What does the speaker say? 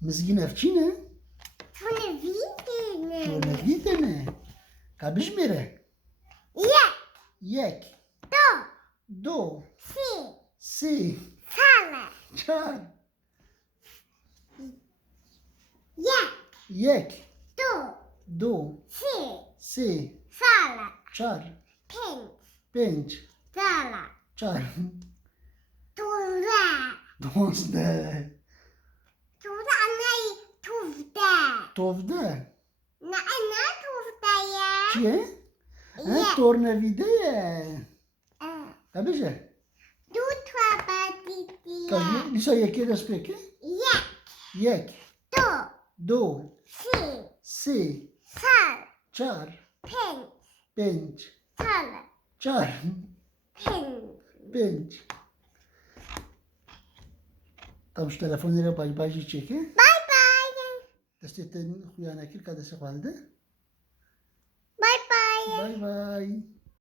Mizgînev çi ne? Tunevîdine. Tunevî ne? Ka bijmêre. Yek. Yek, Do. do, Si. sê, Sale. çar. Yek. Yek, Do. do, Si. sê, Sale. çar. Pinch. Pênc, Sale. çar. Tuve. Dozdeh. Tuve anay tuvde. Tovde. Ne tuvde ye? Çi ye? He, Yek. tornavîde ye. Ka bije? Du tuve didi Ka ye. lîsa yekê dest pê ke? Yek. Yek, Do. do, Si. sê, Sal. çar. Pinch. Pênc, Sale. çar. Pinch. Pênc. Tam ji telefonê re bay jî çêke. Bye bye. Destê te xuya nekir ka destê xwe helde. Bye bye. Bay bay.